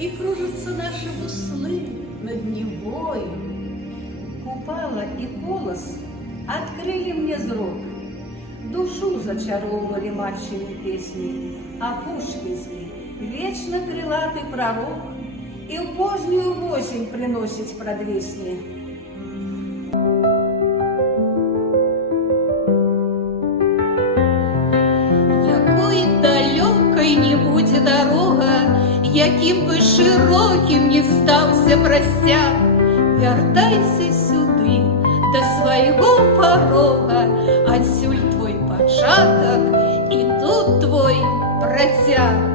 И кружатся наши буслы над Невою. Купала и колос открыли мне зрок, душу зачаровывали матчами песни, а Пушкинский, вечно крылатый пророк, и в позднюю осень приносить продвесни. Якой далекой не будь дорога, яким бы широким не стався простяг, вертайся сюды, до свайго порога, отсюль твой початок, и тут твой протяг.